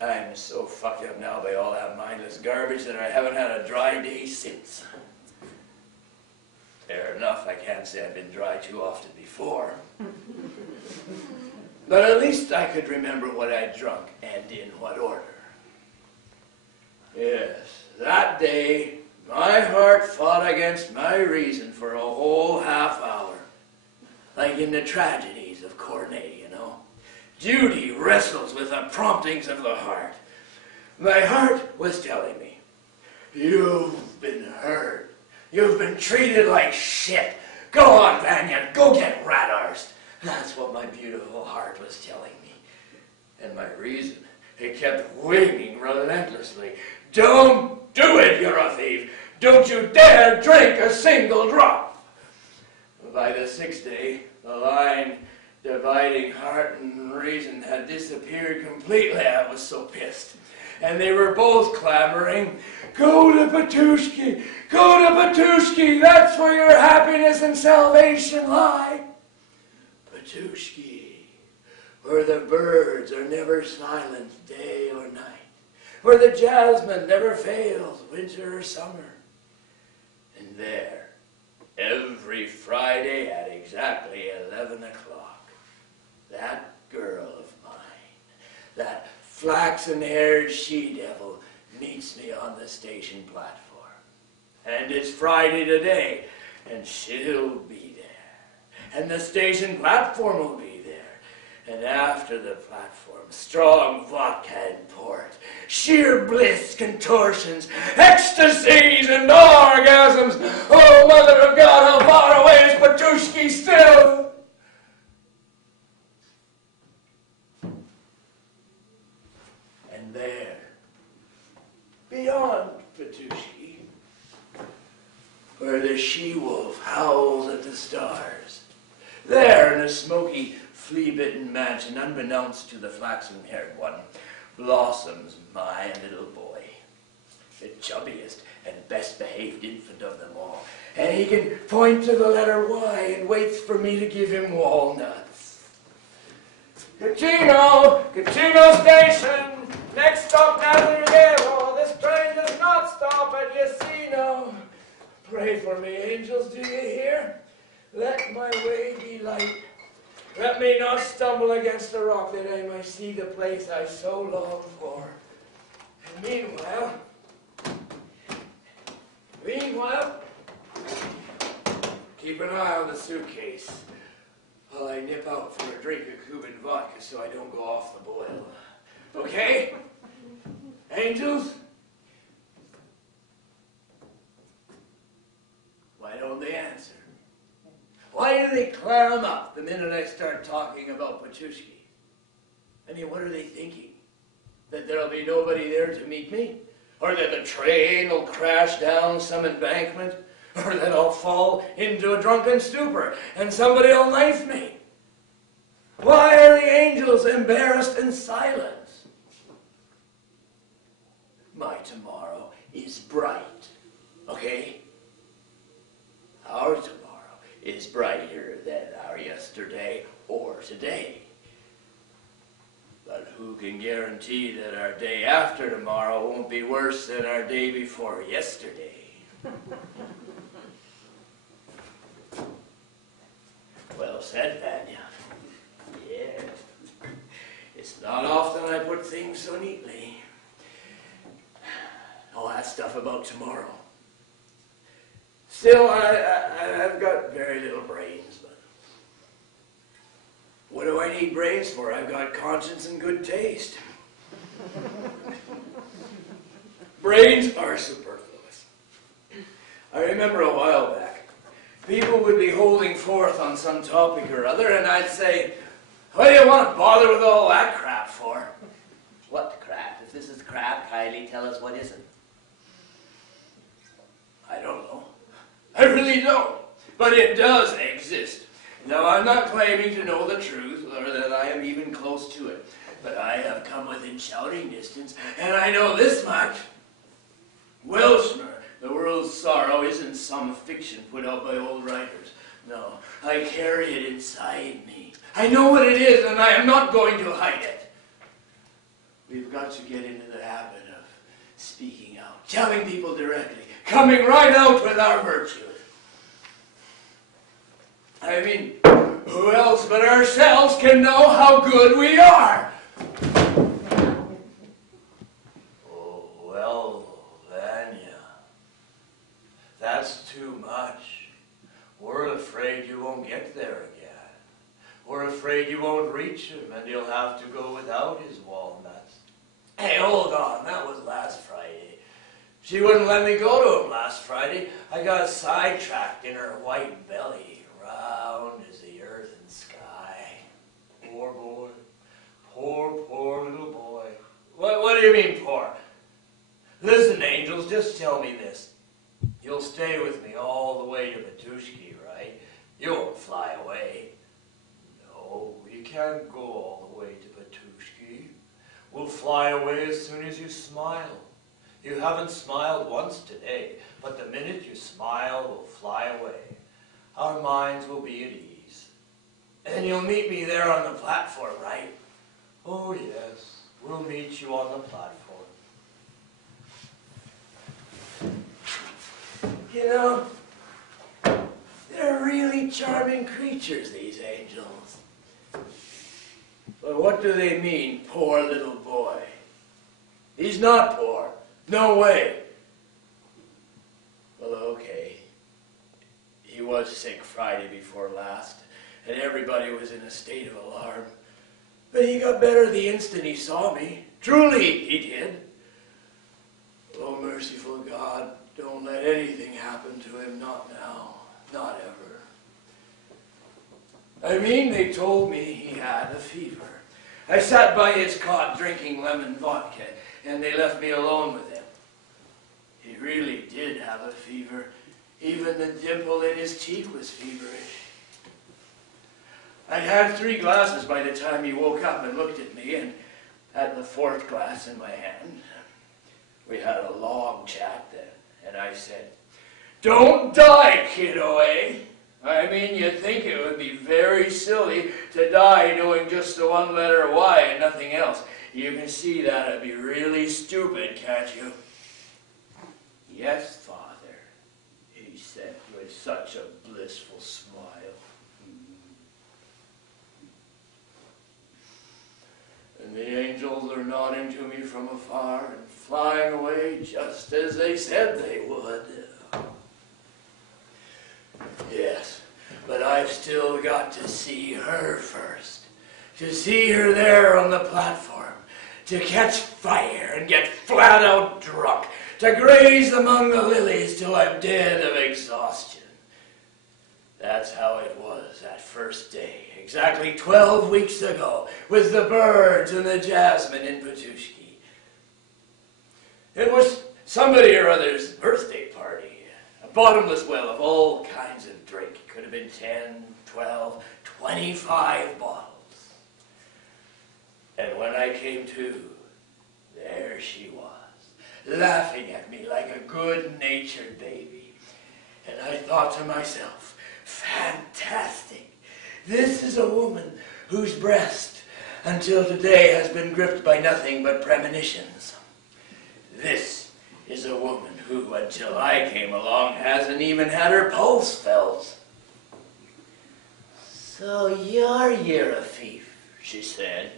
I'm so fucked up now by all that mindless garbage that I haven't had a dry day since. Fair enough, I can't say I've been dry too often before. But at least I could remember what I'd drunk and in what order. Yes, that day, my heart fought against my reason for a whole half hour. Like in the tragedies of Corneille, you know. Duty wrestles with the promptings of the heart. My heart was telling me, you've been hurt. You've been treated like shit. Go on, Vanya, go get rat-arsed. That's what my beautiful heart was telling me. And my reason, it kept winging relentlessly. Don't do it, Yerofeev. Don't you dare drink a single drop. By the sixth day, the line dividing heart and reason had disappeared completely. I was so pissed. And they were both clamoring, go to Petushki, go to Petushki, that's where your happiness and salvation lie. Petushki, where the birds are never silent day or night, where the jasmine never fails winter or summer. And there, every Friday at exactly 11 o'clock, that girl of mine, that flaxen-haired she-devil, meets me on the station platform. And it's Friday today, and she'll be there. And the station platform will be there. And after the platform, strong vodka and port, sheer bliss, contortions, ecstasies, and orgasms. Oh, Mother of God, how far away is Petushki still? And there, beyond Petushki, where the she-wolf howls at the stars, there in a smoky, flea-bitten mansion, unbeknownst to the flaxen-haired one, blossoms my little boy, the chubbiest and best-behaved infant of them all. And he can point to the letter Y and waits for me to give him walnuts. Kachino Station, next stop Nazareth. This train does not stop at Yasino. Pray for me, angels, do you hear? Let my way be light. Let me not stumble against a rock, that I might see the place I so long for. And meanwhile, keep an eye on the suitcase while I nip out for a drink of Cuban vodka so I don't go off the boil. Okay? Angels? Why don't they answer? Why do they clam up the minute I start talking about Petushki? I mean, what are they thinking? That there'll be nobody there to meet me? Or that the train will crash down some embankment? Or that I'll fall into a drunken stupor and somebody will knife me? Why are the angels embarrassed and silent? My tomorrow is bright, okay? Our tomorrow is brighter than our yesterday or today. But who can guarantee that our day after tomorrow won't be worse than our day before yesterday? Well said, Vanya. Yes. It's not often I put things so neatly. All that stuff about tomorrow. Still, I've got very little brains, but what do I need brains for? I've got conscience and good taste. Brains are superfluous. I remember a while back, people would be holding forth on some topic or other, and I'd say, what do you want to bother with all that crap for? What crap? If this is crap, kindly tell us what isn't. I don't know. I really don't. But it does exist. Now, I'm not claiming to know the truth, or that I am even close to it. But I have come within shouting distance, and I know this much. Welshmer, the world's sorrow isn't some fiction put out by old writers. No, I carry it inside me. I know what it is, and I am not going to hide it. We've got to get into the habit of speaking out, telling people directly, coming right out with our virtues. I mean, who else but ourselves can know how good we are? Oh, well, Vanya, that's too much. We're afraid you won't get there again. We're afraid you won't reach him and you'll have to go without his walnuts. Hey, hold on, that was last Friday. She wouldn't let me go to him last Friday. I got sidetracked in her white belly, round as the earth and sky. Poor boy. Poor little boy. What do you mean, poor? Listen, angels, just tell me this. You'll stay with me all the way to Petushki, right? You won't fly away. No, you can't go all the way to Petushki. We'll fly away as soon as you smile. You haven't smiled once today, but the minute you smile, we'll fly away. Our minds will be at ease. And you'll meet me there on the platform, right? Oh, yes, we'll meet you on the platform. You know, they're really charming creatures, these angels. But what do they mean, poor little boy? He's not poor. No way. Well, okay. He was sick Friday before last, and everybody was in a state of alarm. But he got better the instant he saw me. Truly, he did. Oh, merciful God, don't let anything happen to him, not now, not ever. I mean, they told me he had a fever. I sat by his cot drinking lemon vodka, and they left me alone with him. He really did have a fever. Even the dimple in his cheek was feverish. I'd had 3 glasses by the time he woke up and looked at me, and had the 4th glass in my hand. We had a long chat then, and I said, "Don't die, kiddo, eh? I mean, you'd think it would be very silly to die doing just the 1 letter Y and nothing else. You can see that it'd be really stupid, can't you?" "Yes, Father," he said with such a blissful smile. And the angels are nodding to me from afar and flying away just as they said they would. Yes, but I've still got to see her first. To see her there on the platform. To catch fire and get flat out drunk. To graze among the lilies till I'm dead of exhaustion. That's how it was that first day, exactly 12 weeks ago, with the birds and the jasmine in Petushki. It was somebody or other's birthday party. A bottomless well of all kinds of drink. It could have been 10, 12, 25 bottles. And when I came to, there she was, laughing at me like a good-natured baby. And I thought to myself, fantastic. This is a woman whose breast, until today, has been gripped by nothing but premonitions. This is a woman who, until I came along, hasn't even had her pulse felt. "So you're Yerofeev," she said,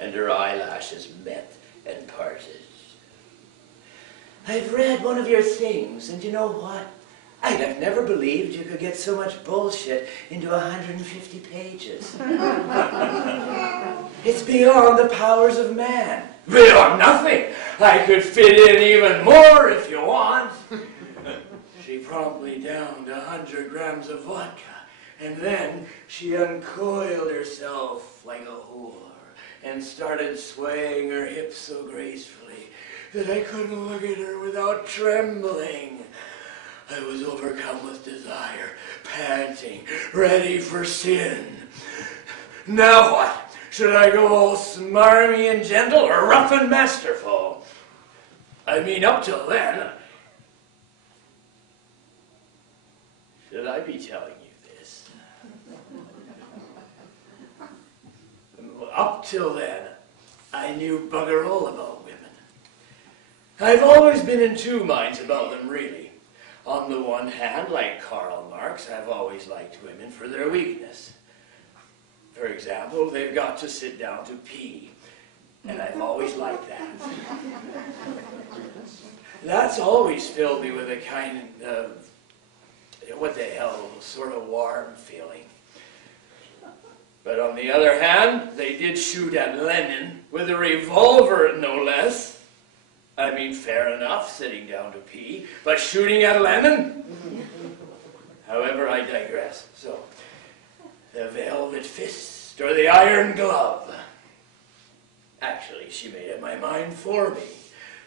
and her eyelashes met and parted. "I've read one of your things, and you know what? I'd have never believed you could get so much bullshit into 150 pages. It's beyond the powers of man." "Beyond nothing. I could fit in even more if you want." She promptly downed 100 grams of vodka, and then she uncoiled herself like a whore and started swaying her hips so gracefully that I couldn't look at her without trembling. I was overcome with desire, panting, ready for sin. Now what? Should I go all smarmy and gentle or rough and masterful? I mean, up till then... Should I be telling you this? Up till then, I knew bugger all about women. I've always been in two minds about them, really. On the one hand, like Karl Marx, I've always liked women for their weakness. For example, they've got to sit down to pee, and I've always liked that. That's always filled me with a kind of, what the hell, sort of warm feeling. But on the other hand, they did shoot at Lenin with a revolver, no less. I mean, fair enough, sitting down to pee, but shooting at Lenin? However, I digress. So, the velvet fist or the iron glove. Actually, she made up my mind for me,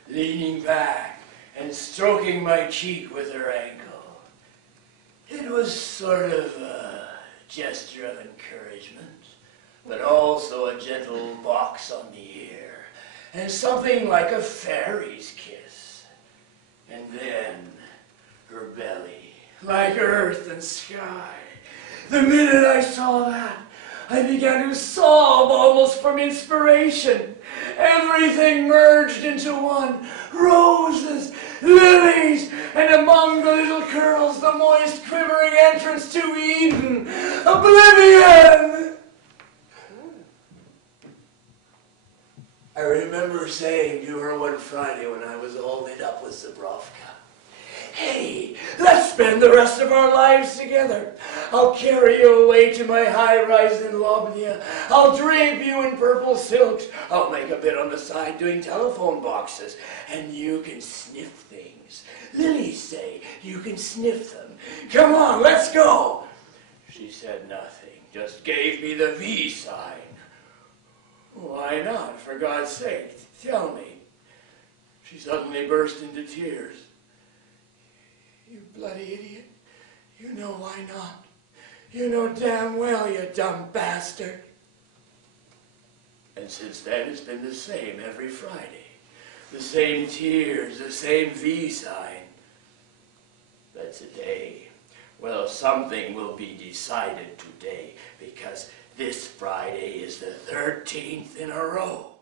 leaning back and stroking my cheek with her ankle. It was sort of a gesture of encouragement, but also a gentle box on the ear, and something like a fairy's kiss. And then her belly, like earth and sky. The minute I saw that, I began to sob almost from inspiration. Everything merged into one. Roses, lilies, and among the little curls, the moist, quivering entrance to Eden. Oblivion! I remember saying to her one Friday when I was all lit up with Zabrovka, "Hey, let's spend the rest of our lives together. I'll carry you away to my high-rise in Lobnia. I'll drape you in purple silks. I'll make a bit on the side doing telephone boxes. And you can sniff things. Lilies say you can sniff them. Come on, let's go." She said nothing, just gave me the V sign. "Why not, for God's sake? Tell me." She suddenly burst into tears. "You bloody idiot. You know why not. You know damn well, you dumb bastard." And since then, it's been the same every Friday. The same tears, the same V sign. But today, well, something will be decided today, because this Friday is the 13th in a row.